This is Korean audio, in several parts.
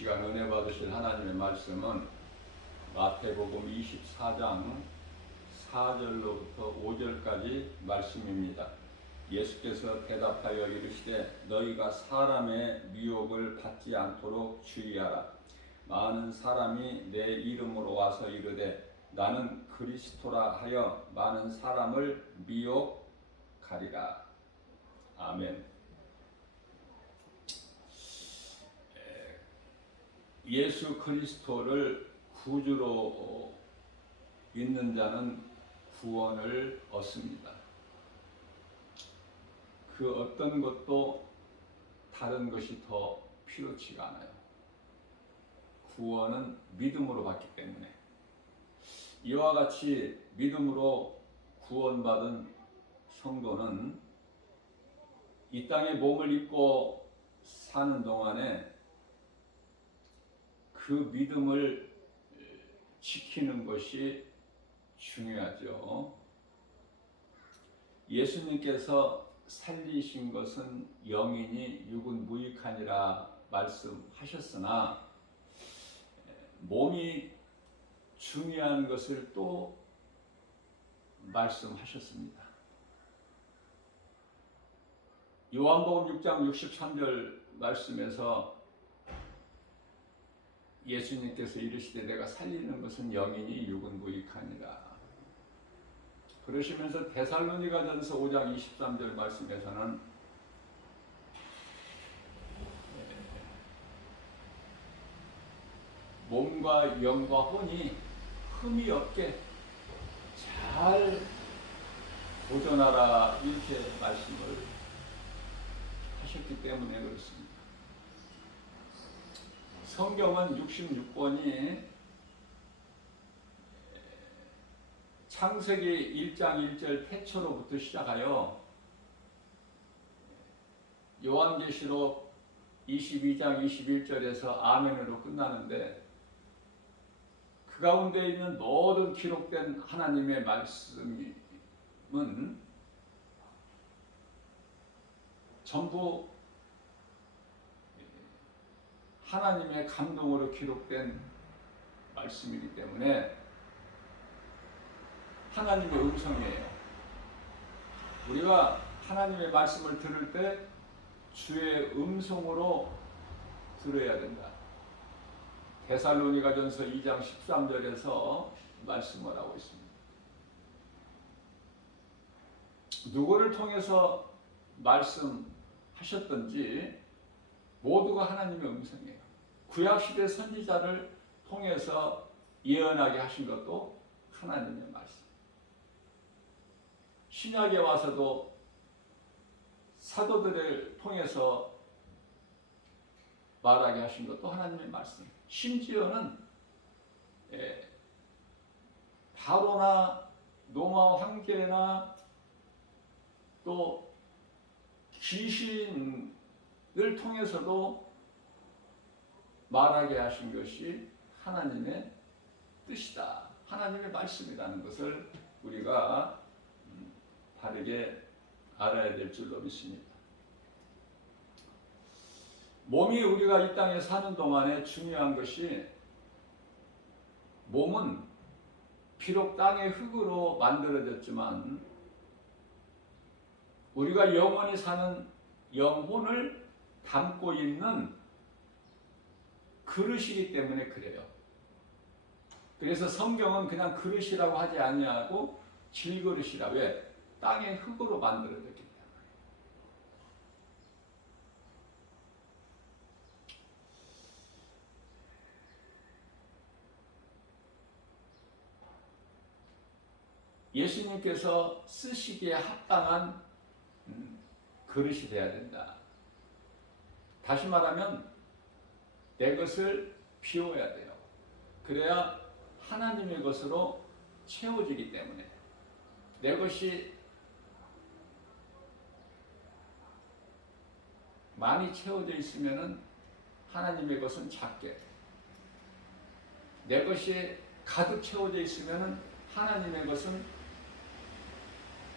시간 은혜 받으실 하나님의 말씀은 마태복음 24장 4절로부터 5절까지 말씀입니다. 예수께서 대답하여 이르시되 너희가 사람의 미혹을 받지 않도록 주의하라. 많은 사람이 내 이름으로 와서 이르되 나는 그리스도라 하여 많은 사람을 미혹하리라. 아멘. 예수 그리스도를 구주로 믿는 자는 구원을 얻습니다. 그 어떤 것도 다른 것이 더 필요치가 않아요. 구원은 믿음으로 받기 때문에. 이와 같이 믿음으로 구원받은 성도는 이 땅에 몸을 입고 사는 동안에 그 믿음을 지키는 것이 중요하죠. 예수님께서 살리신 것은 영이니 육은 무익하니라 말씀하셨으나 몸이 중요한 것을 또 말씀하셨습니다. 요한복음 6장 63절 말씀에서 예수님께서 이르시되 내가 살리는 것은 영이니 육은 무익하니라. 그러시면서 데살로니가전서 5장 23절 말씀에서는 몸과 영과 혼이 흠이 없게 잘 보존하라 이렇게 말씀을 하셨기 때문에 그렇습니다. 성경은 66권이 창세기 1장 1절 태초로부터 시작하여 요한계시록 22장 21절에서 아멘으로 끝나는데 그 가운데 있는 모든 기록된 하나님의 말씀은 전부 하나님의 감동으로 기록된 말씀이기 때문에 하나님의 음성이에요. 우리가 하나님의 말씀을 들을 때 주의 음성으로 들어야 된다. 데살로니가전서 2장 13절에서 말씀을 하고 있습니다. 누구를 통해서 말씀하셨든지 모두가 하나님의 음성이에요. 구약시대 선지자를 통해서 예언하게 하신 것도 하나님의 말씀. 신약에 와서도 사도들을 통해서 말하게 하신 것도 하나님의 말씀. 심지어는 바로나 로마 황제나 또 귀신을 통해서도 말하게 하신 것이 하나님의 뜻이다. 하나님의 말씀이라는 것을 우리가 바르게 알아야 될 줄로 믿습니다. 몸이 우리가 이 땅에 사는 동안에 중요한 것이 몸은 비록 땅의 흙으로 만들어졌지만 우리가 영원히 사는 영혼을 담고 있는 그릇이기 때문에 그래요. 그래서 성경은 그냥 그릇이라고 하지 아니하고 질그릇이라. 왜? 땅의 흙으로 만들어졌기 때문에. 예수님께서 쓰시기에 합당한 그릇이 되어야 된다. 다시 말하면 내 것을 비워야 돼요. 그래야 하나님의 것으로 채워지기 때문에. 내 것이 많이 채워져 있으면 하나님의 것은 작게, 내 것이 가득 채워져 있으면 하나님의 것은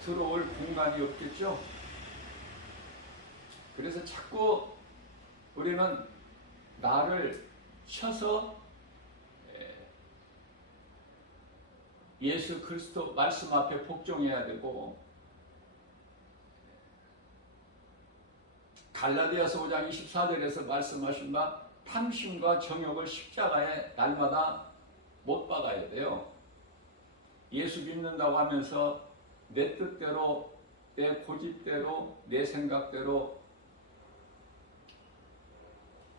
들어올 공간이 없겠죠. 그래서 자꾸 우리는 나를 쳐서 예수 그리스도 말씀 앞에 복종해야 되고, 갈라디아서 5장 24절에서 말씀하신 바 탐심과 정욕을 십자가에 날마다 못 박아야 돼요. 예수 믿는다고 하면서 내 뜻대로, 내 고집대로, 내 생각대로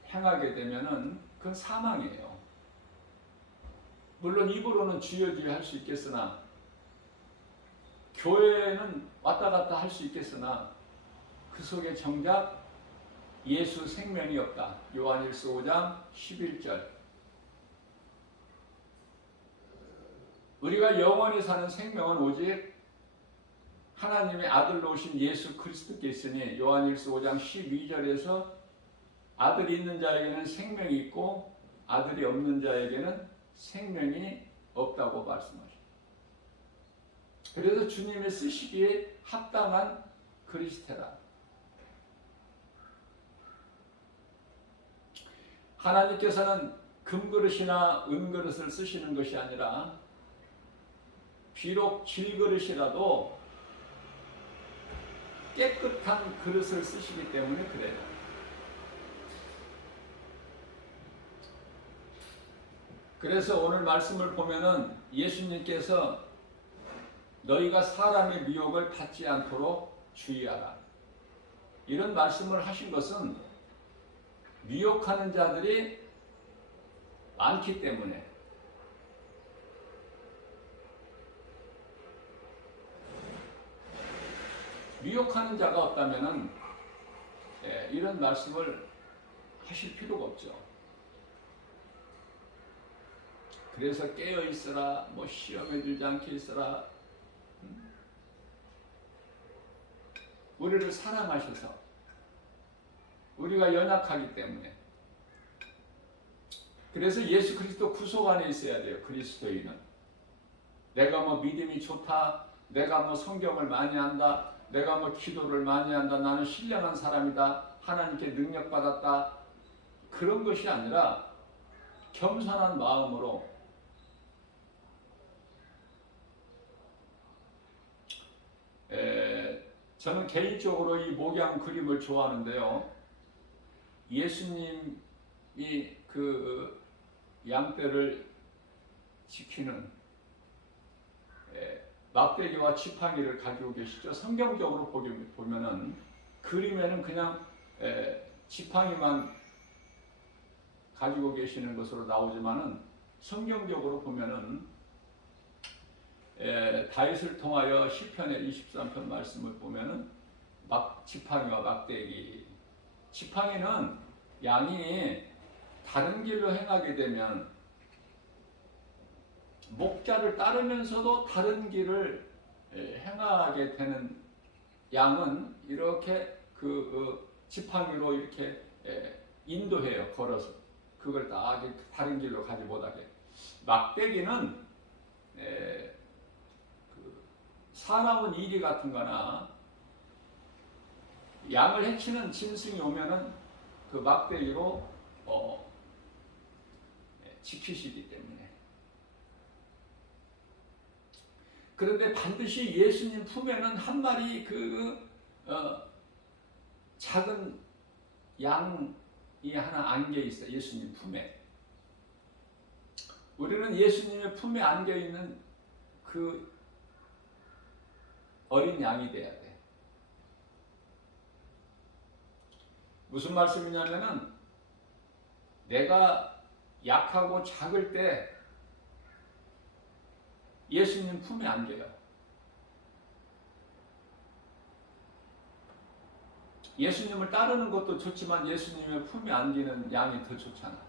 행하게 되면은 그건 사망이에요. 물론 입으로는 주여 주여 할 수 있겠으나, 교회에는 왔다 갔다 할 수 있겠으나 그 속에 정작 예수 생명이 없다. 요한일서 5장 11절. 우리가 영원히 사는 생명은 오직 하나님의 아들로 오신 예수 그리스도께 있으니, 요한일서 5장 12절에서 아들이 있는 자에게는 생명이 있고 아들이 없는 자에게는 생명이 없다고 말씀하십니다. 그래서 주님의 쓰시기에 합당한 그리스도라. 하나님께서는 금그릇이나 은그릇을 쓰시는 것이 아니라 비록 질그릇이라도 깨끗한 그릇을 쓰시기 때문에 그래요. 그래서 오늘 말씀을 보면은 예수님께서 너희가 사람의 미혹을 받지 않도록 주의하라, 이런 말씀을 하신 것은 미혹하는 자들이 많기 때문에, 미혹하는 자가 없다면은 이런 말씀을 하실 필요가 없죠. 그래서 깨어 있으라, 뭐 시험에 들지 않게 있으라. 우리를 사랑하셔서, 우리가 연약하기 때문에. 그래서 예수 그리스도 구속 안에 있어야 돼요. 그리스도인은. 내가 뭐 믿음이 좋다, 내가 뭐 성경을 많이 한다, 내가 뭐 기도를 많이 한다, 나는 신령한 사람이다, 하나님께 능력받았다, 그런 것이 아니라 겸손한 마음으로 저는 개인적으로 이 목양 그림을 좋아하는데요. 예수님이 그 양떼를 지키는 막대기와 지팡이를 가지고 계시죠. 성경적으로 보면은 그림에는 그냥 지팡이만 가지고 계시는 것으로 나오지만은, 성경적으로 보면은 다윗을 통하여 시편의 23편 말씀을 보면은 지팡이와 막대기, 지팡이는 양이 다른 길로 행하게 되면 목자를 따르면서도 다른 길을 행하게 되는 양은 이렇게 그 지팡이로 이렇게 인도해요. 걸어서 그걸 다 다른 길로 가지 못하게. 막대기는 사나운 이리 같은 거나 양을 해치는 짐승이 오면은 그 막대기로 지키시기 때문에. 그런데 반드시 예수님 품에는 한 마리 작은 양이 하나 안겨 있어요. 예수님 품에. 우리는 예수님의 품에 안겨 있는 그 어린 양이 돼야 돼. 무슨 말씀이냐면은, 내가 약하고 작을 때 예수님 품에 안겨요. 예수님을 따르는 것도 좋지만 예수님의 품에 안기는 양이 더 좋잖아.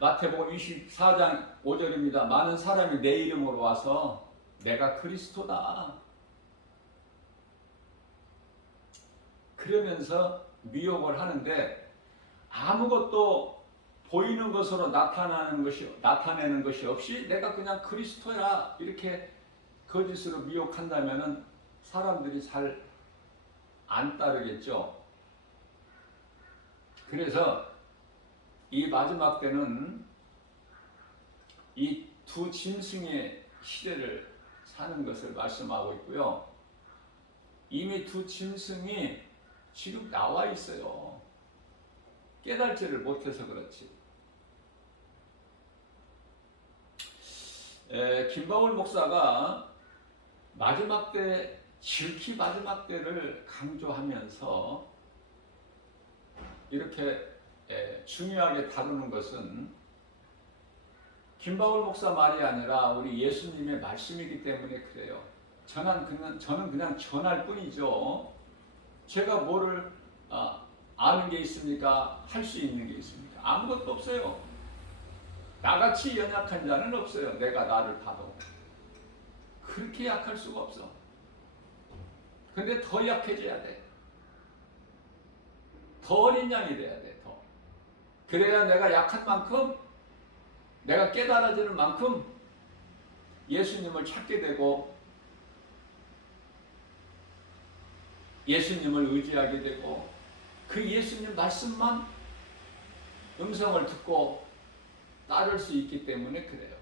마태복음 24장 5절입니다. 많은 사람이 내 이름으로 와서 내가 그리스도다 그러면서 미혹을 하는데, 아무것도 보이는 것으로 나타내는 것이 없이 내가 그냥 그리스도야 이렇게 거짓으로 미혹한다면은 사람들이 잘 안 따르겠죠. 그래서 이 마지막 때는 이 두 짐승의 시대를 사는 것을 말씀하고 있고요. 이미 두 짐승이 지금 나와 있어요. 깨달지를 못해서 그렇지. 김바울 목사가 마지막 때, 지극히 마지막 때를 강조하면서 이렇게 중요하게 다루는 것은 김바울 목사 말이 아니라 우리 예수님의 말씀이기 때문에 그래요. 저는 그냥 전할 뿐이죠. 제가 뭐를 아는 게 있습니까? 할 수 있는 게 있습니까? 아무것도 없어요. 나같이 연약한 자는 없어요. 내가 나를 봐도. 그렇게 약할 수가 없어. 근데 더 약해져야 돼. 더 어린 양이 돼야 돼. 더. 그래야 내가 약한 만큼, 내가 깨달아지는 만큼 예수님을 찾게 되고 예수님을 의지하게 되고 그 예수님 말씀만 음성을 듣고 따를 수 있기 때문에 그래요.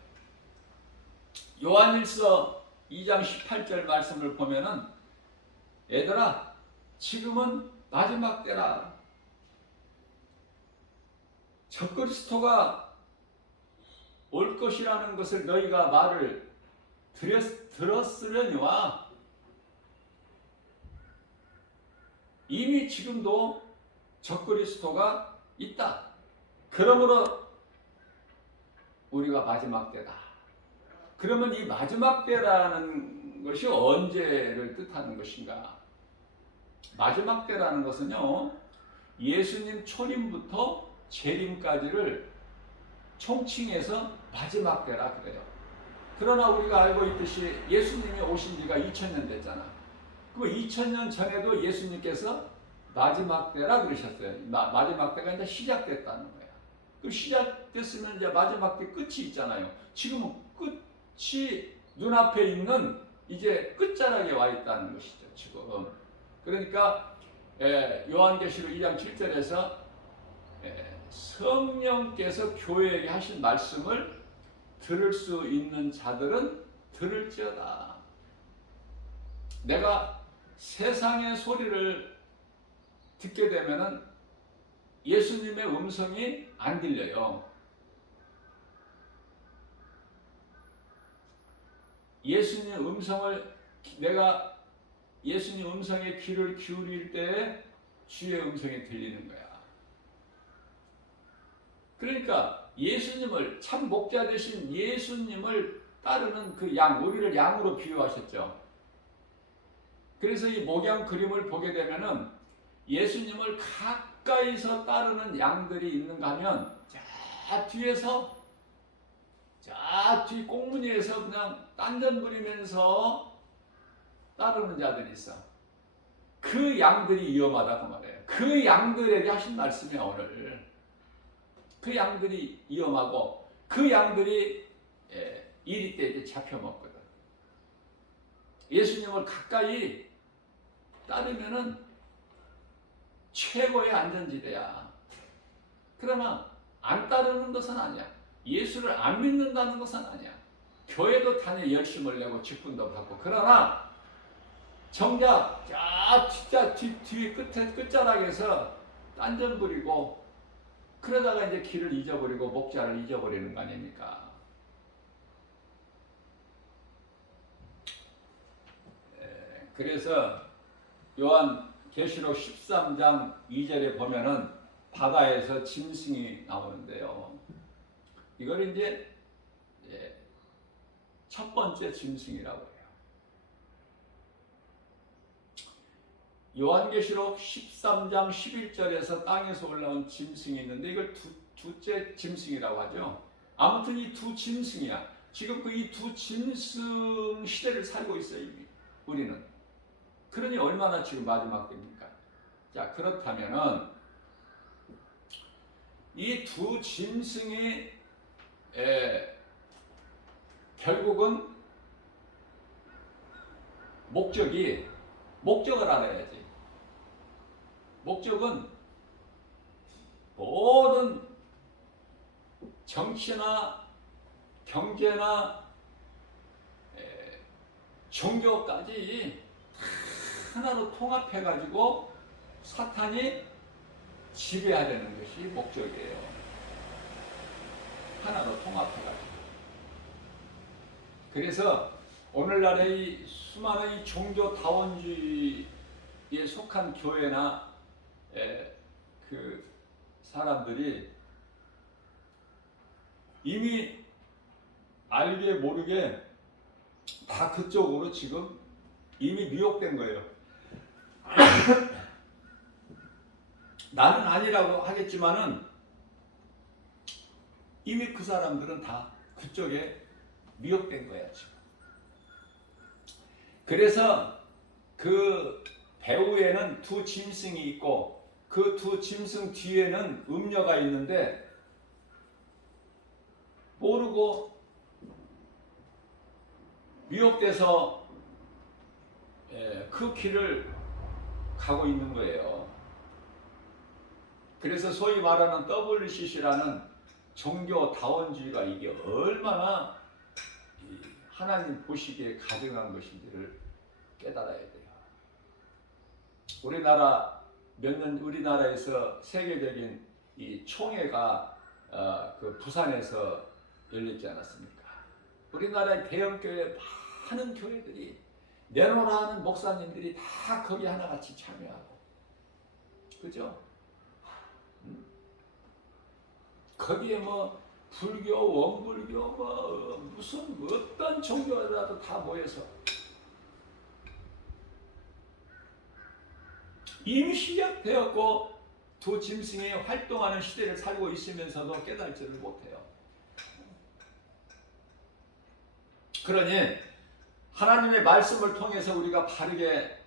요한일서 2장 18절 말씀을 보면은 얘들아 지금은 마지막 때라. 적그리스도가 올 것이라는 것을 너희가 말을 들었으려니와 이미 지금도 적그리스도가 있다. 그러므로 우리가 마지막 때다. 그러면 이 마지막 때라는 것이 언제를 뜻하는 것인가? 마지막 때라는 것은요, 예수님 초림부터 재림까지를 총칭해서 마지막 때라 그래요. 그러나 우리가 알고 있듯이 예수님이 오신 지가 2000년 됐잖아. 그 2000년 전에도 예수님께서 마지막 때라 그러셨어요. 마지막 때가 이제 시작됐다는 거야. 그 시작됐으면 이제 마지막 때 끝이 있잖아요. 지금은 끝이 눈앞에 있는 이제 끝자락에 와 있다는 것이죠. 지금. 그러니까 요한계시록 2장 7절에서 성령께서 교회에게 하신 말씀을 들을 수 있는 자들은 들을지어다. 내가 세상의 소리를 듣게 되면은 예수님의 음성이 안 들려요. 예수님 음성을 내가 예수님 음성에 귀를 기울일 때 주의 음성이 들리는 거야. 그러니까 예수님을 참 목자 되신 예수님을 따르는 그 양, 우리를 양으로 비유하셨죠. 그래서 이 목양 그림을 보게 되면은 예수님을 가까이서 따르는 양들이 있는가 하면 저 뒤에서 저 뒤 꽁무니에서 그냥 딴전 부리면서 따르는 자들이 있어. 그 양들이 위험하다고 말해요. 그 양들에게 하신 말씀이야 오늘. 그 양들이 위험하고 그 양들이 이리 때 이제 잡혀먹거든. 예수님을 가까이 따르면은 최고의 안전지대야. 그러나 안 따르는 것은 아니야. 예수를 안 믿는다는 것은 아니야. 교회도 다녀 열심을 내고 직분도 받고. 그러나 정작 뒤 끝자락에서 딴전 부리고 그러다가 이제 길을 잊어버리고 목자를 잊어버리는 거 아닙니까? 그래서 요한계시록 13장 2절에 보면은 바다에서 짐승이 나오는데요. 이걸 이제 첫 번째 짐승이라고 해요. 요한계시록 13장 11절에서 땅에서 올라온 짐승이 있는데 이걸 두째 짐승이라고 하죠. 아무튼 이 두 짐승이야. 지금 이 두 짐승 시대를 살고 있어요. 이미 우리는. 그러니 얼마나 지금 마지막 때입니까? 자, 그렇다면은 이 두 짐승이 결국은 목적을 알아야지. 목적은 모든 정치나 경제나 종교까지 하나로 통합해가지고 사탄이 지배하려는 것이 목적이에요. 하나로 통합해가지고. 그래서 오늘날의 이 수많은 이 종교다원주의에 속한 교회나 그 사람들이 이미 알게 모르게 다 그쪽으로 지금 이미 미혹된 거예요. 나는 아니라고 하겠지만은 이미 그 사람들은 다 그쪽에 미혹된 거야 지금. 그래서 그 배후에는 두 짐승이 있고 그 두 짐승 뒤에는 음녀가 있는데 모르고 미혹돼서 그 길을 가고 있는 거예요. 그래서 소위 말하는 WCC라는 종교다원주의가 이게 얼마나 하나님 보시기에 가증한 것인지를 깨달아야 돼요. 우리나라에서 세계적인 이 총회가 그 부산에서 열렸지 않았습니까? 우리나라의 대형교회 많은 교회들이 내노라 하는 목사님들이 다 거기 하나같이 참여하고, 그죠? 거기에 뭐 불교, 원불교, 뭐 무슨 어떤 종교라도 다 모여서 이미 시작되었고 두 짐승이 활동하는 시대를 살고 있으면서도 깨달지를 못해요. 그러니 하나님의 말씀을 통해서 우리가 바르게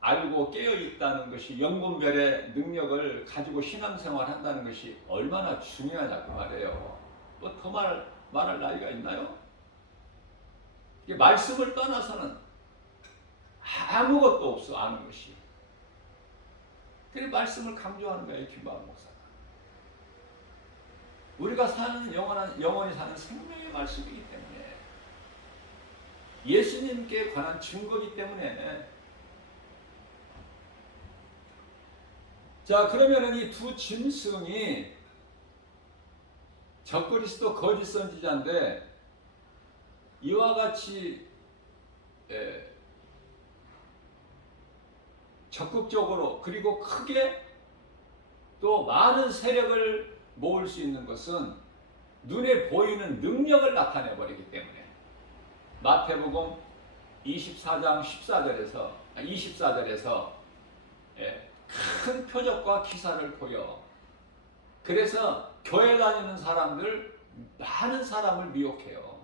알고 깨어있다는 것이 영분별의 능력을 가지고 신앙생활 한다는 것이 얼마나 중요하냐고 말해요. 뭐 더 말할 나이가 있나요? 이게 말씀을 떠나서는 아무것도 없어 아는 것이. 그래서 말씀을 강조하는 거예요, 김바은 목사가. 우리가 사는 영원히 사는 생명의 말씀이기 때문에, 예수님께 관한 증거이기 때문에. 자, 그러면은 이 두 짐승이 적그리스도 거짓 선지자인데 이와 같이 적극적으로 그리고 크게 또 많은 세력을 모을 수 있는 것은 눈에 보이는 능력을 나타내 버리기 때문에, 마태복음 24장 24절에서 큰 표적과 기사를 보여. 그래서 교회 다니는 사람들, 많은 사람을 미혹해요.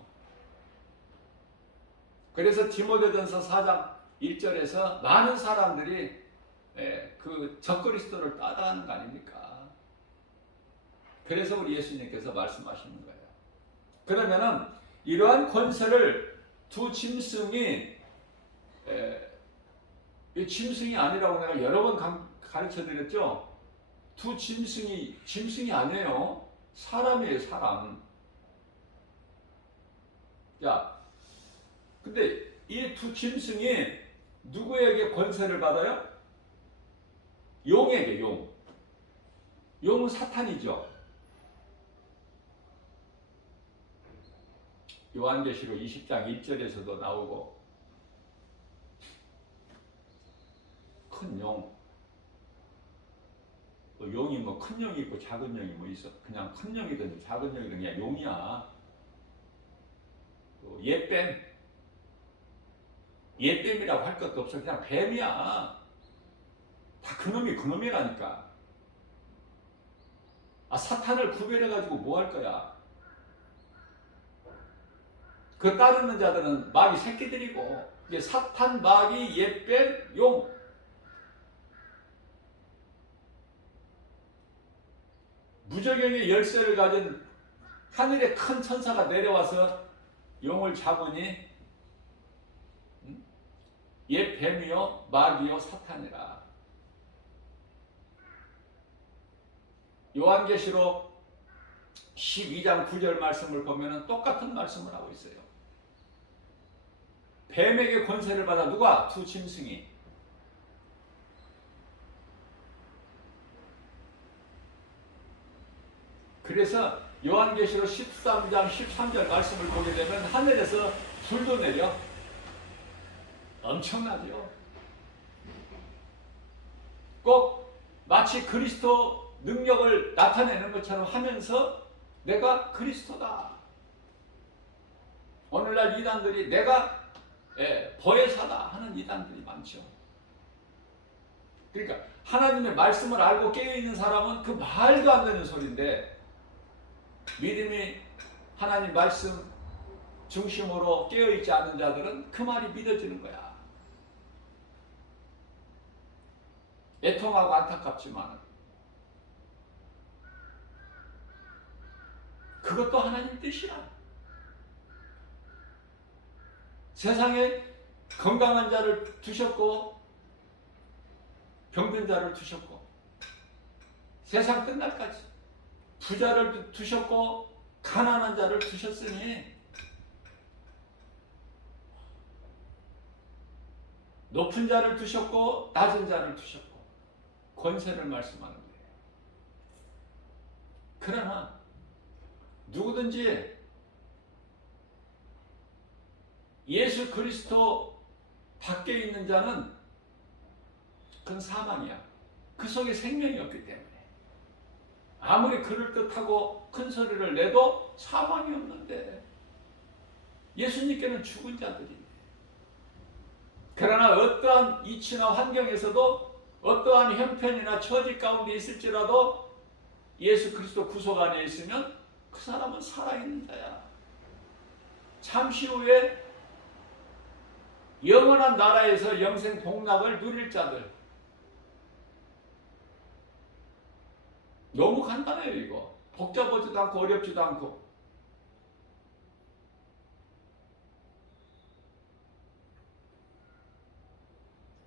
그래서 디모데전서 4장 1절에서 많은 사람들이 그 적그리스도를 따라가는 거 아닙니까? 그래서 우리 예수님께서 말씀하시는 거예요. 그러면은 이러한 권세를 두 짐승이, 이 짐승이 아니라고 내가 여러 번 가르쳐 드렸죠? 두 짐승이 아니에요. 사람이에요, 사람. 야, 근데 이 두 짐승이 누구에게 권세를 받아요? 용에게, 용. 용은 사탄이죠. 요한계시록 20장 1절에서도 나오고, 큰 용. 용이 뭐 큰 용이 있고 작은 용이 뭐 있어. 그냥 큰 용이든 작은 용이든 그냥 용이야. 예뱀이라고 할 것도 없어. 그냥 뱀이야. 다 그놈이라니까. 사탄을 구별해가지고 뭐 할 거야? 그 따르는 자들은 마귀 새끼들이고, 이게 사탄, 마귀, 예뱀, 용. 무저경의 열쇠를 가진 하늘의 큰 천사가 내려와서 용을 잡으니 옛 뱀이요 마귀요 사탄이라. 요한계시록 12장 9절 말씀을 보면 똑같은 말씀을 하고 있어요. 뱀에게 권세를 받아 누가? 두 짐승이. 그래서 요한계시록 13장 13절 말씀을 보게 되면 하늘에서 불도 내려. 엄청나죠. 꼭 마치 그리스도 능력을 나타내는 것처럼 하면서 내가 그리스도다. 오늘날 이단들이 내가 보혜사다 하는 이단들이 많죠. 그러니까 하나님의 말씀을 알고 깨어있는 사람은 그 말도 안 되는 소리인데, 믿음이 하나님 말씀 중심으로 깨어있지 않은 자들은 그 말이 믿어지는 거야. 애통하고 안타깝지만 그것도 하나님 뜻이야. 세상에 건강한 자를 두셨고 병든 자를 두셨고 세상 끝날까지 부자를 두셨고 가난한 자를 두셨으니 높은 자를 두셨고 낮은 자를 두셨고 권세를 말씀하는 거예요. 그러나 누구든지 예수 그리스도 밖에 있는 자는 그건 사망이야. 그 속에 생명이 없기 때문에 아무리 그럴듯하고 큰 소리를 내도 사망이 없는데 예수님께는 죽은 자들이네. 그러나 어떠한 이치나 환경에서도 어떠한 형편이나 처지 가운데 있을지라도 예수 그리스도 구속 안에 있으면 그 사람은 살아있는 자야. 잠시 후에 영원한 나라에서 영생 복락을 누릴 자들. 너무 간단해요. 이거 복잡하지도 않고 어렵지도 않고.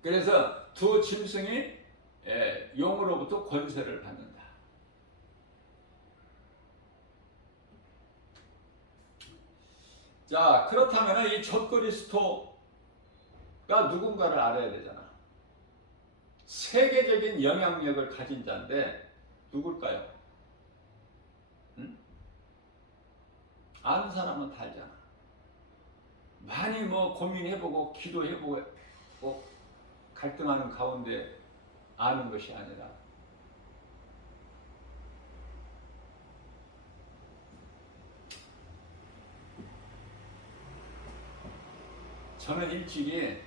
그래서 두 짐승이 용으로부터 권세를 받는다. 자, 그렇다면 이 적그리스도가 누군가를 알아야 되잖아. 세계적인 영향력을 가진 자인데 누굴까요? 응? 아는 사람은 다 알잖아. 많이 고민해보고 기도해보고 갈등하는 가운데 아는 것이 아니라 저는 일찍이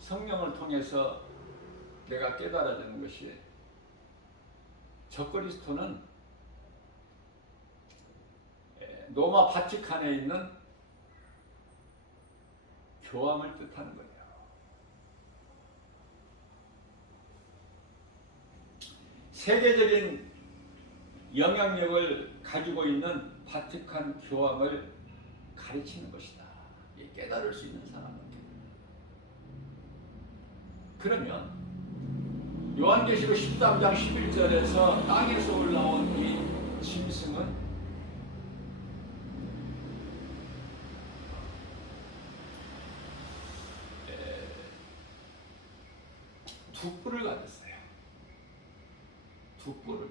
성령을 통해서 내가 깨달아지는 것이 적그리스도는 로마 바티칸에 있는 교황을 뜻하는 거예요. 세계적인 영향력을 가지고 있는 바티칸 교황을 가르치는 것이다. 깨달을 수 있는 사람밖에. 그러면 요한계시록 13장 11절에서 땅에서 올라온 이 짐승은 두 뿔을 가졌어요. 두 뿔을.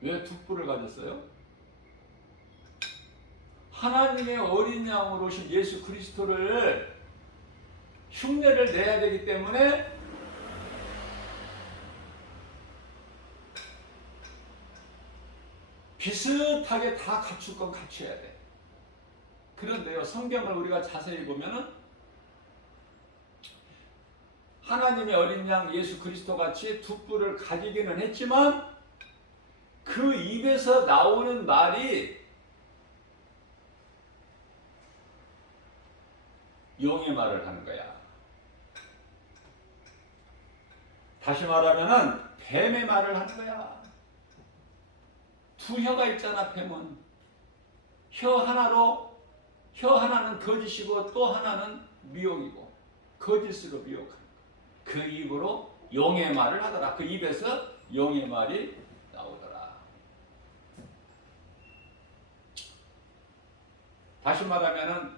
왜 두 뿔을 가졌어요? 하나님의 어린 양으로 오신 예수 그리스도를 흉내를 내야 되기 때문에 비슷하게 다 갖출 건 갖춰야 돼. 그런데요, 성경을 우리가 자세히 보면은 하나님의 어린 양 예수 그리스도 같이 두 뿔을 가지기는 했지만 그 입에서 나오는 말이 용의 말을 하는 거야. 다시 말하면은 뱀의 말을 하는 거야. 두 혀가 있잖아, 뱀은. 혀 하나는 거짓이고 또 하나는 미혹이고 거짓으로 미혹하는 거야. 그 입으로 용의 말을 하더라. 그 입에서 용의 말이 나오더라. 다시 말하면은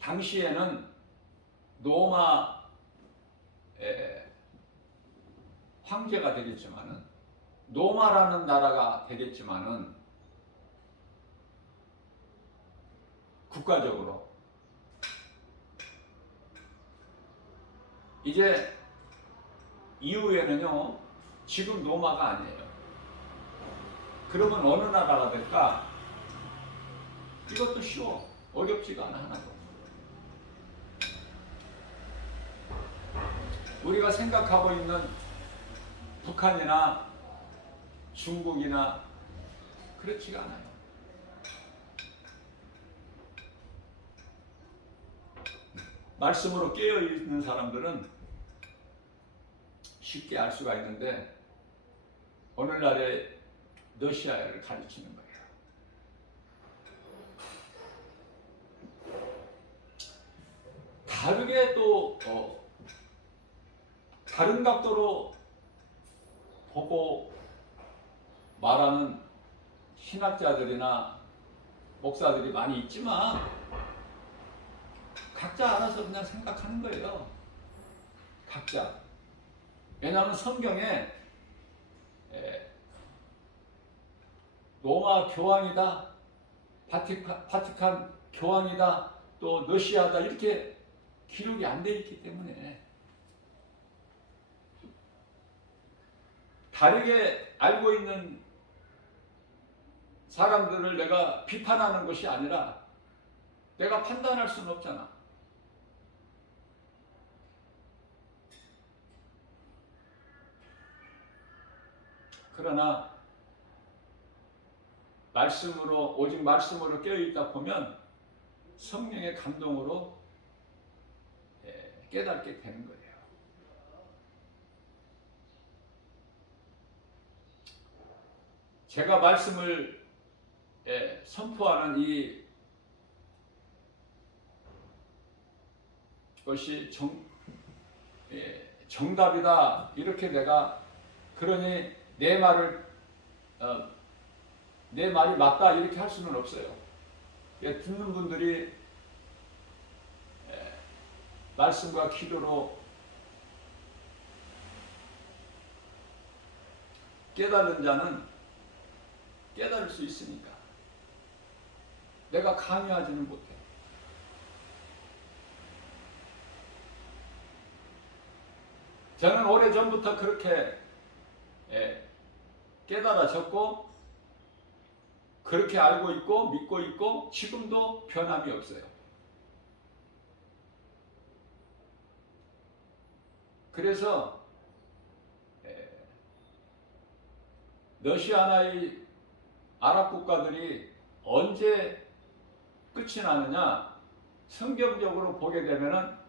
당시에는 로마 황제가 되겠지만은 로마라는 나라가 되겠지만은 국가적으로 이제 이후에는요 지금 로마가 아니에요. 그러면 어느 나라가 될까? 이것도 쉬워. 어렵지가 않아 하나도. 우리가 생각하고 있는 북한이나 중국이나 그렇지가 않아요. 말씀으로 깨어있는 사람들은 쉽게 알 수가 있는데 오늘날의 러시아를 가르치는 거예요. 다르게 또 다른 각도로 보고 말하는 신학자들이나 목사들이 많이 있지만 각자 알아서 그냥 생각하는 거예요. 각자. 왜냐하면 성경에 로마 교황이다, 바티칸 교황이다, 또 러시아다 이렇게 기록이 안 돼 있기 때문에 다르게 알고 있는 사람들을 내가 비판하는 것이 아니라 내가 판단할 수는 없잖아. 그러나 말씀으로 오직 말씀으로 깨어있다 보면 성령의 감동으로 깨닫게 되는 거예요. 제가 말씀을 선포하는 이 것이 정답이다 이렇게 내가 그러니 내 말이 맞다 이렇게 할 수는 없어요. 듣는 분들이 말씀과 기도로 깨달은 자는 깨달을 수 있으니까 내가 강요하지는 못해. 저는 오래전부터 그렇게 깨달아졌고 그렇게 알고 있고 믿고 있고 지금도 변함이 없어요. 그래서 러시아나 이 아랍 국가들이 언제 끝이 나느냐 성경적으로 보게 되면은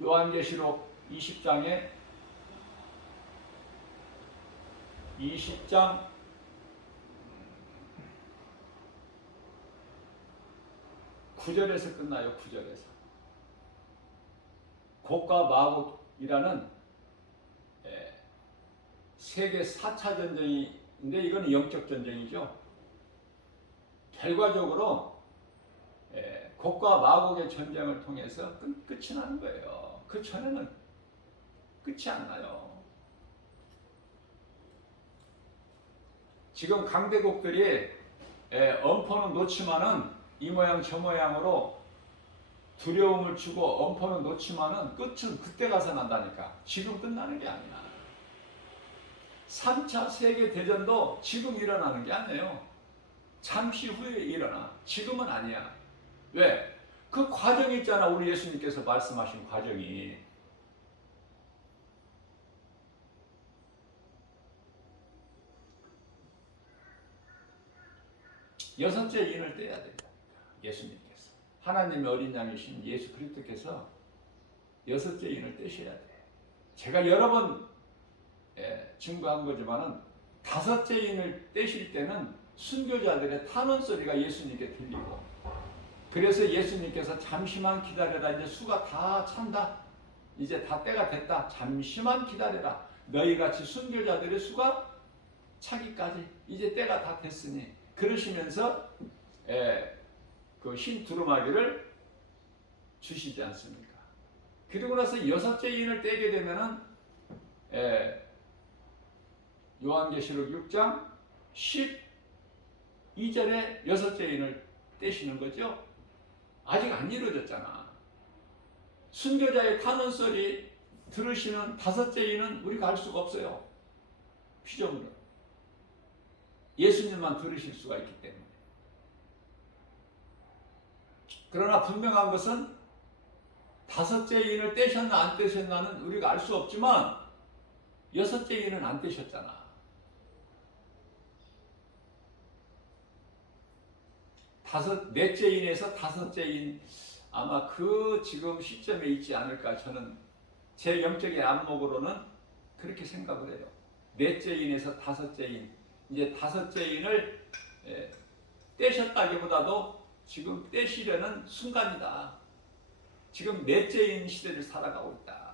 요한계시록 20장 9절에서 끝나요. 9절에서 곡과 마곡이라는 세계 4차 전쟁인데 이거는 영적 전쟁이죠. 결과적으로 곡과 마곡의 전쟁을 통해서 끝이 나는 거예요. 그 전에는 끝이 안 나요. 지금 강대국들이 엄포는 놓지만은 이 모양 저 모양으로 두려움을 주고 엄포는 놓지만은 끝은 그때 가서 난다니까. 지금 끝나는 게 아니야. 3차 세계대전도 지금 일어나는 게 아니에요. 잠시 후에 일어나. 지금은 아니야. 왜? 그 과정이 있잖아. 우리 예수님께서 말씀하신 과정이. 여섯째 인을 떼야 된다. 예수님께서. 하나님의 어린 양이신 예수 그리스도께서 여섯째 인을 떼셔야 돼. 제가 여러 번 증거한 거지만은 다섯째 인을 떼실 때는 순교자들의 탄원 소리가 예수님께 들리고, 그래서 예수님께서 잠시만 기다려라, 이제 수가 다 찬다, 이제 다 때가 됐다, 잠시만 기다려라, 너희같이 순교자들의 수가 차기까지 이제 때가 다 됐으니, 그러시면서 그 흰 두루마기를 주시지 않습니까? 그리고 나서 여섯째 인을 떼게 되면은 요한계시록 6장 12절에 여섯째 인을 떼시는 거죠. 아직 안 이루어졌잖아. 순교자의 탄원 소리 들으시는 다섯째 인은 우리가 알 수가 없어요. 피조물은 예수님만 들으실 수가 있기 때문에. 그러나 분명한 것은 다섯째 인을 떼셨나 안 떼셨나는 우리가 알 수 없지만 여섯째 인은 안 떼셨잖아. 넷째 인에서 다섯째 인, 아마 그 지금 시점에 있지 않을까, 저는 제 영적인 안목으로는 그렇게 생각을 해요. 넷째 인에서 다섯째 인, 이제 다섯째 인을 떼셨다기보다도 지금 떼시려는 순간이다. 지금 넷째 인 시대를 살아가고 있다.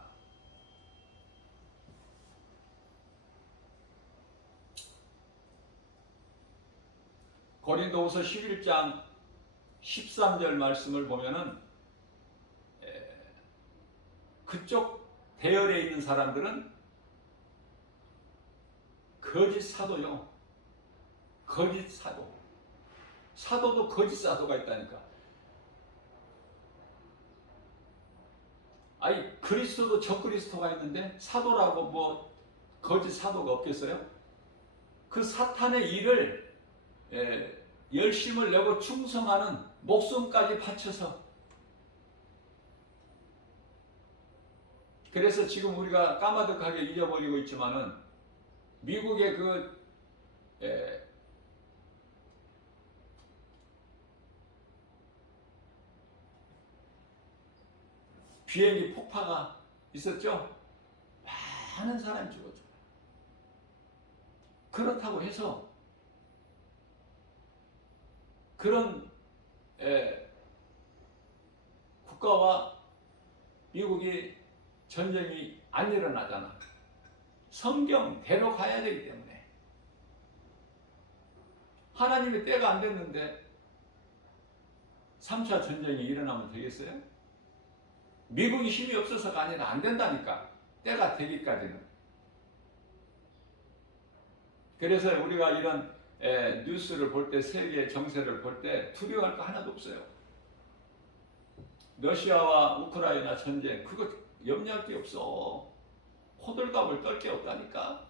고린도후서 11장 13절 말씀을 보면은 그쪽 대열에 있는 사람들은 거짓 사도요. 거짓 사도. 사도도 거짓 사도가 있다니까. 아니, 그리스도도 적그리스도가 있는데 사도라고 뭐 거짓 사도가 없겠어요? 그 사탄의 일을 열심을 내고 충성하는, 목숨까지 바쳐서. 그래서 지금 우리가 까마득하게 잊어버리고 있지만은 미국의 그 비행기 폭파가 있었죠? 많은 사람이 죽었죠. 그렇다고 해서 그런 국가와 미국이 전쟁이 안 일어나잖아. 성경대로 가야 되기 때문에. 하나님의 때가 안 됐는데 3차 전쟁이 일어나면 되겠어요? 미국이 힘이 없어서가 아니라 안 된다니까. 때가 되기까지는. 그래서 우리가 이런 뉴스를 볼 때, 세계 정세를 볼 때 두려워할 거 하나도 없어요. 러시아와 우크라이나 전쟁, 그거 염려할 게 없어. 호들갑을 떨 게 없다니까.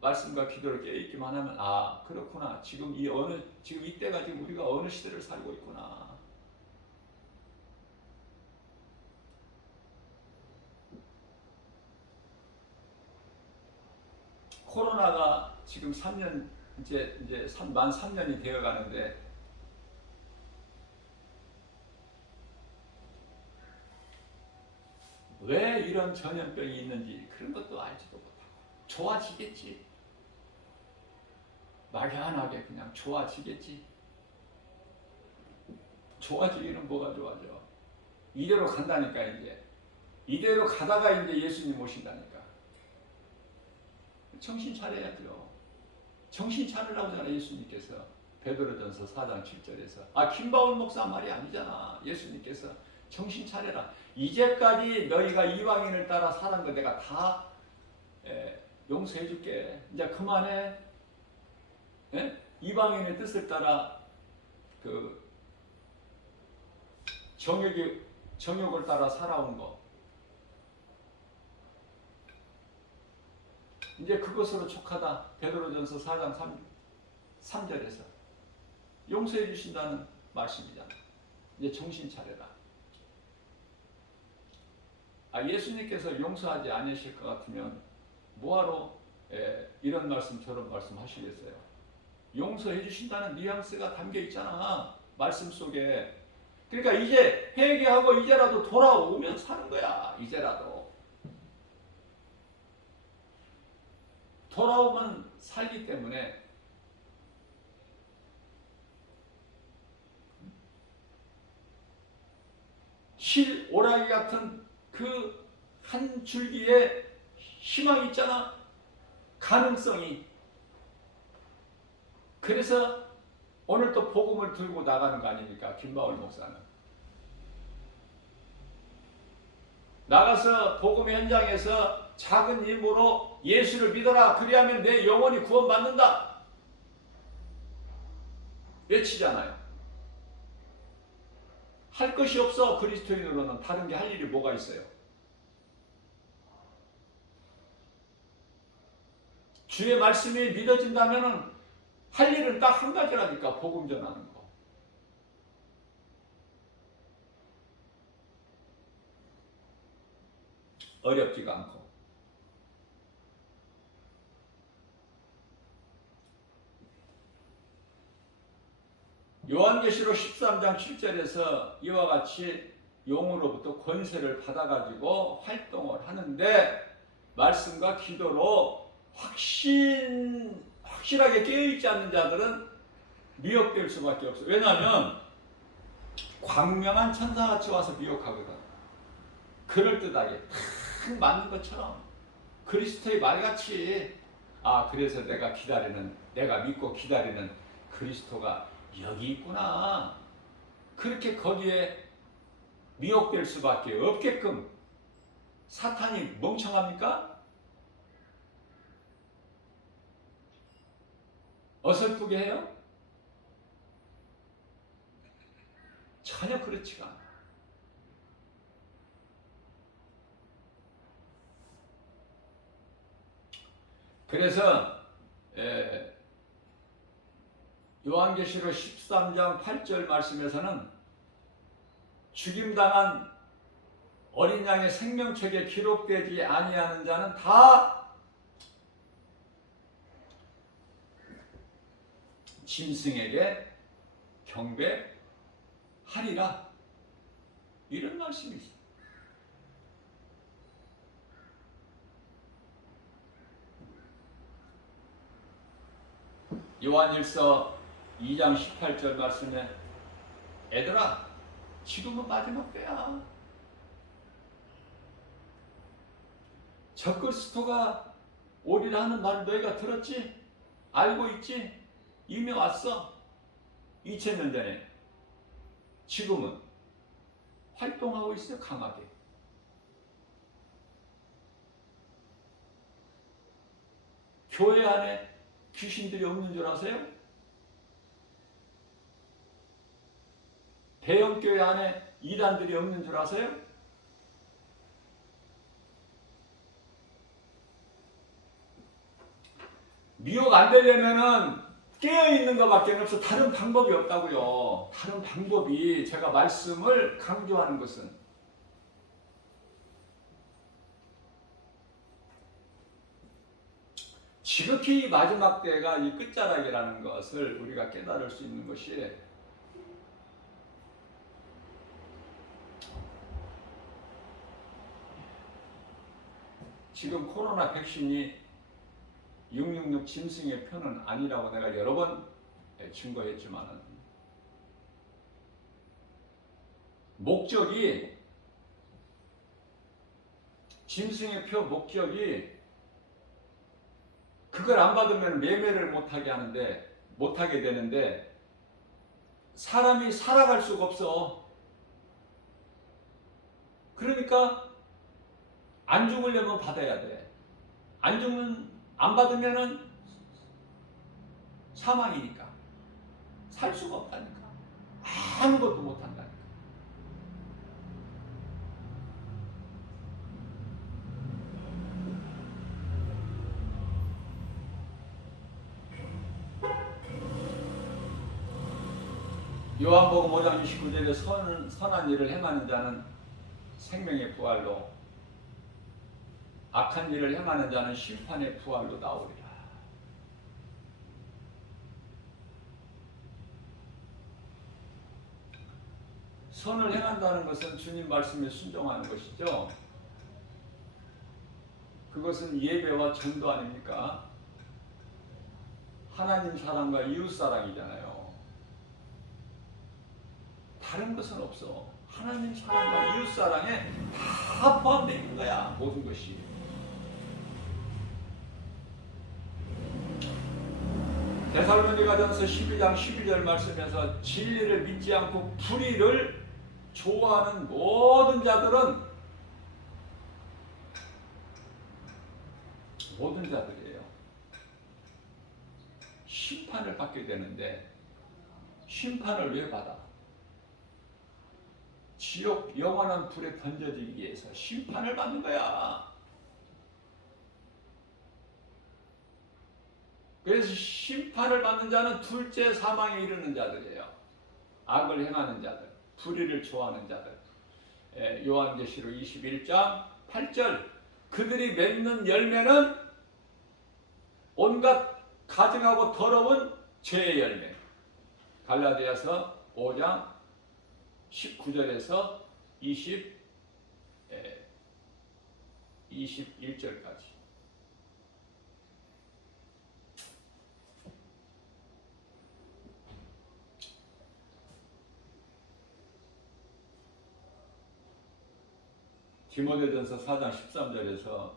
말씀과 기도를 깨있기만 하면, 아, 그렇구나. 지금 이때가 지금 우리가 어느 시대를 살고 있구나. 코로나가 지금 3년, 이제 만 3년이 되어 가는데, 왜 이런 전염병이 있는지 그런 것도 알지도 못하고. 좋아지겠지. 막연하게 그냥 좋아지겠지. 좋아지기는 뭐가 좋아져. 이대로 간다니까. 이제 이대로 가다가 이제 예수님 오신다니까. 정신 차려야죠. 정신 차리라고 하잖아, 예수님께서. 베드로전서 4장 7절에서. 김바울 목사 말이 아니잖아. 예수님께서 정신 차려라. 이제까지 너희가 이방인을 따라 살은 거 내가 다 용서해 줄게. 이제 그만해. 이방인의 뜻을 따라 그 정욕을 따라 살아온 거. 이제 그것으로 족하다. 베드로전서 4장 3절에서 용서해 주신다는 말씀이잖아. 이제 정신 차려라. 예수님께서 용서하지 않으실 것 같으면 뭐하러 이런 말씀 저런 말씀 하시겠어요? 용서해 주신다는 뉘앙스가 담겨 있잖아, 말씀 속에. 그러니까 이제 회개하고 이제라도 돌아오면 사는 거야. 이제라도 돌아오면 살기 때문에 실 오라기 같은 그 한 줄기의 희망이 있잖아. 가능성이. 그래서 오늘 또 복음을 들고 나가는 거 아닙니까? 김바울 목사는. 나가서 복음 현장에서 작은 힘으로 예수를 믿어라. 그리하면 내 영혼이 구원받는다. 외치잖아요. 할 것이 없어. 그리스도인으로는 다른 게 할 일이 뭐가 있어요? 주의 말씀이 믿어진다면 할 일은 딱 한 가지라니까. 복음 전하는 거. 어렵지가 않고. 요한계시록 13장 7절에서 이와 같이 용으로부터 권세를 받아가지고 활동을 하는데 말씀과 기도로 확실하게 깨어있지 않는 자들은 미혹될 수밖에 없어요. 왜냐하면 광명한 천사같이 와서 미혹하거든. 그럴듯하게 탁 맞는 것처럼 그리스도의 말같이 그래서 내가 믿고 기다리는 그리스도가 여기 있구나. 그렇게 거기에 미혹될 수밖에 없게끔 사탄이 멍청합니까? 어설프게 해요? 전혀 그렇지가 않아. 그래서 요한계시록 13장 8절 말씀에서는 죽임당한 어린 양의 생명책에 기록되지 아니하는 자는 다 짐승에게 경배하리라. 이런 말씀이 있어요. 요한일서 2장 18절 말씀에 애들아 지금은 마지막 때야. 적그리스도가 오리라 하는 말을 너희가 들었지? 알고 있지? 이미 왔어. 2000년 전에. 지금은 활동하고 있어요. 강하게. 교회 안에 귀신들이 없는 줄 아세요? 대형교회 안에 이단들이 없는 줄 아세요? 미혹 안 되려면은 깨어있는 것밖에 없어. 다른 방법이 없다고요. 다른 방법이, 제가 말씀을 강조하는 것은 지극히 마지막 때가 이 끝자락이라는 것을 우리가 깨달을 수 있는 것이 지금 코로나 백신이 666 짐승의 편은 아니라고 내가 여러 번 증거했지만 목적이, 짐승의 표 목적이 그걸 안 받으면 매매를 못하게 되는데 사람이 살아갈 수가 없어. 그러니까 안 죽으려면 받아야 돼. 안 받으면은 사망이니까 살 수가 없다니까. 아무것도 못한다니까. 요한복음 5장 29절에 선한 일을 행하는 자는 생명의 부활로, 악한 일을 행하는 자는 심판의 부활로 나오리라. 선을 행한다는 것은 주님 말씀에 순종하는 것이죠. 그것은 예배와 전도 아닙니까? 하나님 사랑과 이웃 사랑이잖아요. 다른 것은 없어. 하나님 사랑과 이웃 사랑에 다 포함되어 있는 거야. 모든 것이. 데살로니가전서 12장 12절 말씀에서 진리를 믿지 않고 불의를 좋아하는 모든 자들이에요. 심판을 받게 되는데 심판을 왜 받아? 지옥 영원한 불에 던져지기 위해서 심판을 받는 거야. 그래서 심판을 받는 자는 둘째 사망에 이르는 자들이에요. 악을 행하는 자들, 불의를 좋아하는 자들. 요한계시록 21장 8절 그들이 맺는 열매는 온갖 가증하고 더러운 죄의 열매. 갈라디아서 5장 19절에서 21절까지. 디모데전서 4장 13절에서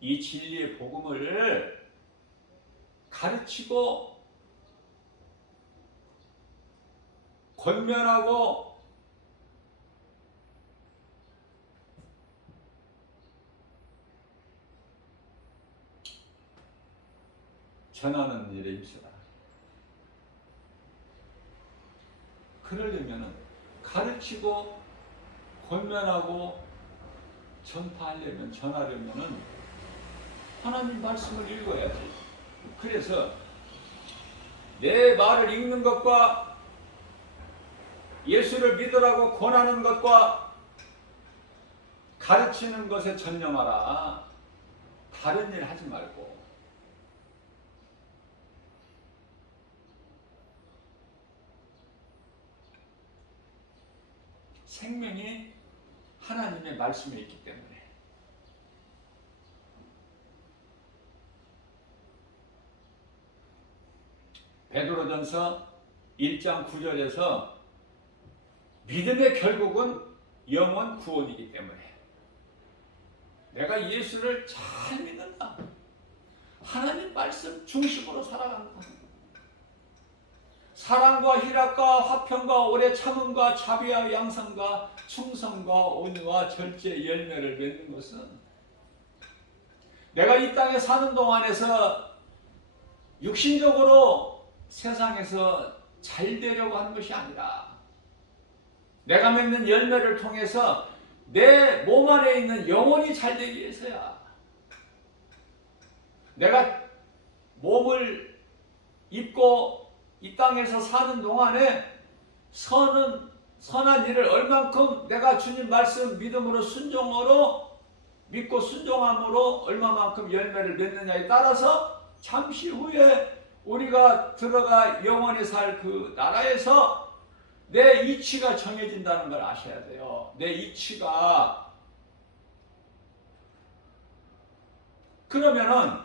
이 진리의 복음을 가르치고 권면하고 전하는 일에 힘쓰라. 그러려면 가르치고 권면하고 전파하려면 전하려면 하나님 말씀을 읽어야지. 그래서 내 말을 읽는 것과 예수를 믿으라고 권하는 것과 가르치는 것에 전념하라. 다른 일 하지 말고. 생명이 하나님의 말씀에 있기 때문에. 베드로전서 1장 9절에서 믿음의 결국은 영원 구원이기 때문에 내가 예수를 잘 믿는다. 하나님 말씀 중심으로 살아간다. 사랑과 희락과 화평과 오래 참음과 자비와 양성과 충성과 온유와 절제 열매를 맺는 것은 내가 이 땅에 사는 동안에서 육신적으로 세상에서 잘 되려고 하는 것이 아니라 내가 맺는 열매를 통해서 내 몸 안에 있는 영혼이 잘 되기 위해서야. 내가 몸을 입고 이 땅에서 사는 동안에 선한 일을 얼만큼 내가 주님 말씀 믿음으로 순종으로 믿고 순종함으로 얼마만큼 열매를 맺느냐에 따라서 잠시 후에 우리가 들어가 영원히 살 그 나라에서 내 이치가 정해진다는 걸 아셔야 돼요. 내 이치가. 그러면은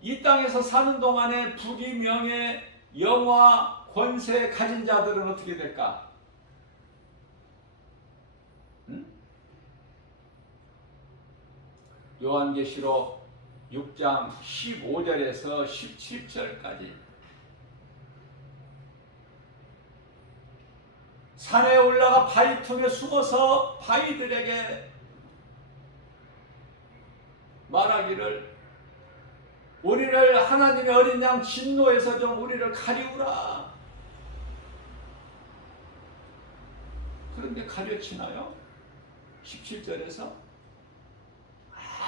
이 땅에서 사는 동안에 부귀, 명예, 영화, 권세 가진 자들은 어떻게 될까? 응? 요한계시록 6장 15절에서 17절까지 산에 올라가 바위 틈에 숨어서 바위들에게 말하기를 우리를 하나님의 어린 양 진노에서 좀 우리를 가리우라. 그런데 가려치나요? 17절에서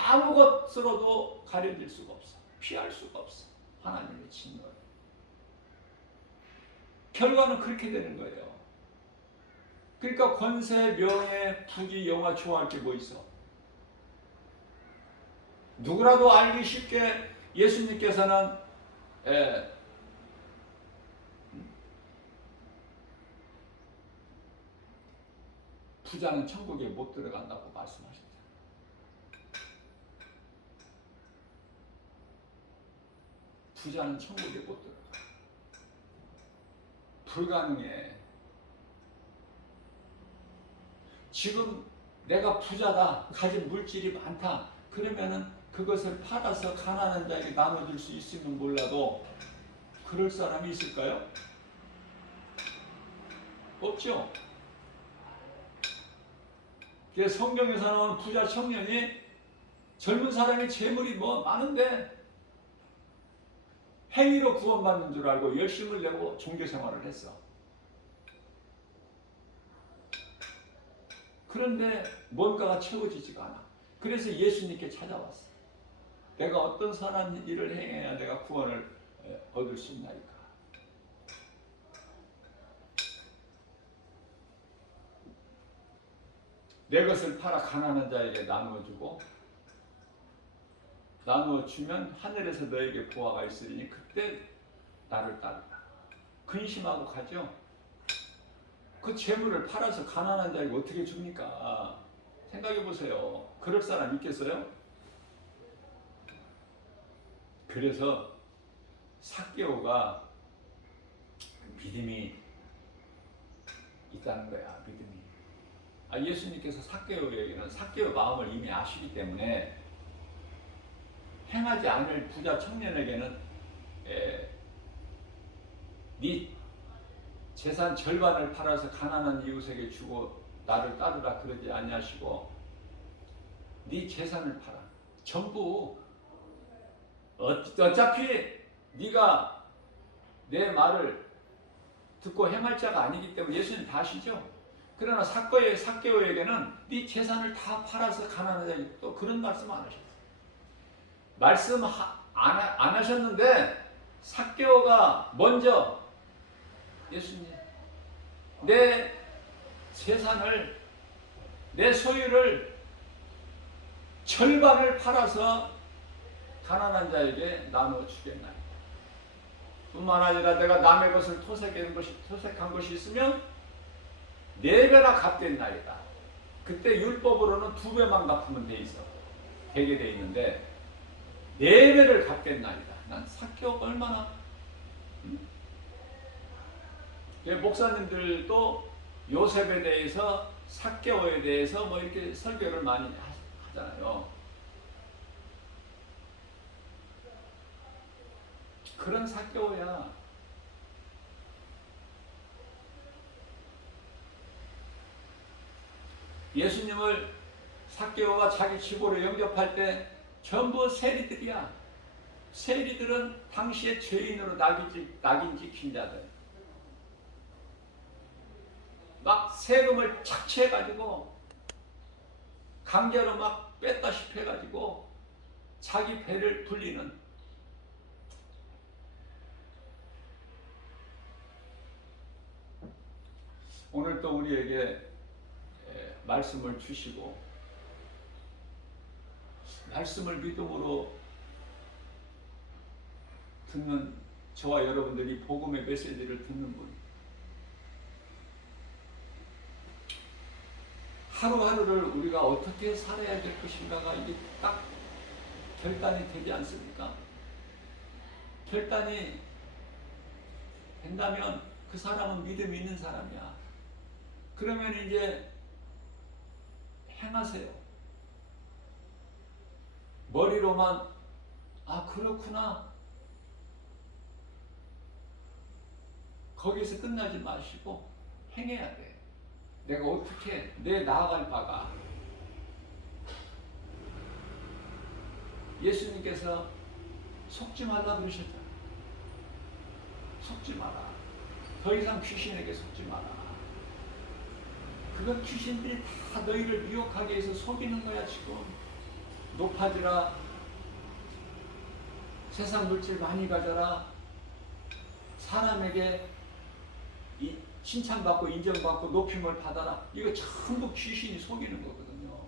아무 것으로도 가려질 수가 없어. 피할 수가 없어. 하나님의 진노를. 결과는 그렇게 되는 거예요. 그러니까 권세, 명예, 부귀, 영화 좋아할 게 뭐 있어? 누구라도 알기 쉽게 예수님께서는 부자는 천국에 못 들어간다고 말씀하셨잖아요. 부자는 천국에 못 들어가. 불가능해. 지금 내가 부자다, 가진 물질이 많다, 그러면은 그것을 팔아서 가난한 자에게 나눠줄 수 있으면 몰라도 그럴 사람이 있을까요? 없죠. 성경에서 나오는 부자 청년이 젊은 사람이 재물이 뭐 많은데 행위로 구원받는 줄 알고 열심을 내고 종교생활을 했어. 그런데 뭔가가 채워지지가 않아. 그래서 예수님께 찾아왔어. 내가 어떤 선한 일을 행해야 내가 구원을 얻을 수 있나이까. 내 것을 팔아 가난한 자에게 나누어주고 나누어주면 하늘에서 너에게 보화가 있으리니 그때 나를 따르라. 근심하고 가죠. 그 재물을 팔아서 가난한 자에게 어떻게 줍니까? 생각해 보세요. 그럴 사람 있겠어요? 그래서 삭개오가 믿음이 있다는 거야. 믿음이. 예수님께서 삭개오에게는 삭개오 마음을 이미 아시기 때문에 행하지 않을 부자 청년에게는 네 재산 절반을 팔아서 가난한 이웃에게 주고 나를 따르라 그러지 아니하시고 네 재산을 팔아. 전부 어차피 네가 내 말을 듣고 행할 자가 아니기 때문에 예수님 다 아시죠? 그러나 삭개오에게는 네 재산을 다 팔아서 가난한 자에게 또 그런 말씀 안 하셨어요. 말씀 안 하셨는데 삭개오가 먼저 예수님 내 재산을 내 소유를 절반을 팔아서 가난한 자에게 나누어 주겠나이다. 뿐만 아니라 내가 남의 것을 토색한 것이 있으면 4배나 갚겠나이다. 그때 율법으로는 2배만 갚으면 되게 돼 있는데 4배를 갚겠나이다. 난 삭개오가 얼마나 목사님들도 요셉에 대해서 삭개오에 대해서 뭐 이렇게 설교를 많이 하잖아요. 그런 삭개오야. 예수님을 삭개오가 자기 집으로 영접할 때 전부 세리들이야. 세리들은 당시에 죄인으로 낙인 찍힌 자들. 막 세금을 착취해가지고 강제로 막 뺐다시피 해가지고 자기 배를 불리는 오늘 또 우리에게 말씀을 주시고 말씀을 믿음으로 듣는 저와 여러분들이 복음의 메시지를 듣는 분 하루하루를 우리가 어떻게 살아야 될 것인가가 이게 딱 결단이 되지 않습니까? 결단이 된다면 그 사람은 믿음이 있는 사람이야. 그러면 이제 행하세요. 머리로만 그렇구나 거기서 끝나지 마시고 행해야 돼. 내가 어떻게 내 나아갈 바가 예수님께서 속지 말라 그러셨잖아. 속지 마라. 더 이상 귀신에게 속지 마라. 그건 귀신들이 다 너희를 미혹하기 위해서 속이는 거야. 지금 높아지라, 세상 물질 많이 가져라, 사람에게 칭찬받고 인정받고 높임을 받아라. 이거 전부 귀신이 속이는 거거든요.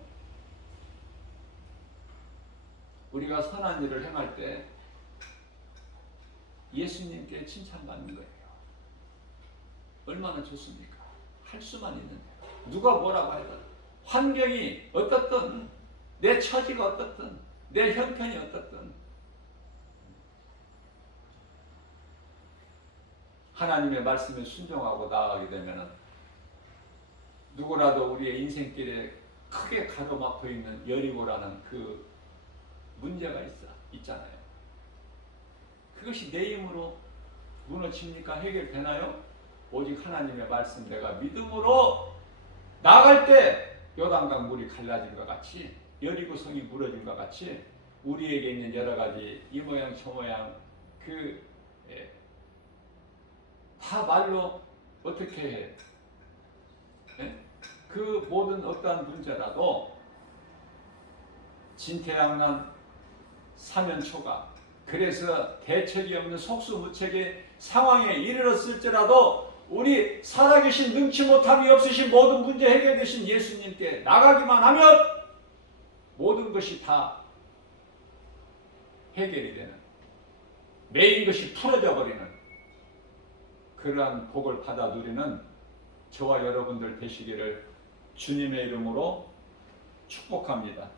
우리가 선한 일을 행할 때 예수님께 칭찬받는 거예요. 얼마나 좋습니까? 할 수만 있는데 누가 뭐라고 하든 환경이 어떻든 내 처지가 어떻든 내 형편이 어떻든 하나님의 말씀에 순종하고 나아가게 되면은 누구라도 우리의 인생길에 크게 가로막고 있는 여리고라는 그 문제가 있잖아요. 그것이 내 힘으로 무너집니까? 해결되나요? 오직 하나님의 말씀 내가 믿음으로 나갈 때 요단강 물이 갈라진 것 같이 여리고성이 무너진 것 같이 우리에게 있는 여러 가지 이 모양 저 모양 다 말로 어떻게 해? 그 모든 어떠한 문제라도 진퇴양난 사면초가 그래서 대책이 없는 속수무책의 상황에 이르렀을지라도 우리 살아계신 능치 못함이 없으신 모든 문제 해결되신 예수님께 나가기만 하면 모든 것이 다 해결이 되는 매인 것이 풀어져 버리는 그러한 복을 받아 누리는 저와 여러분들 되시기를 주님의 이름으로 축복합니다.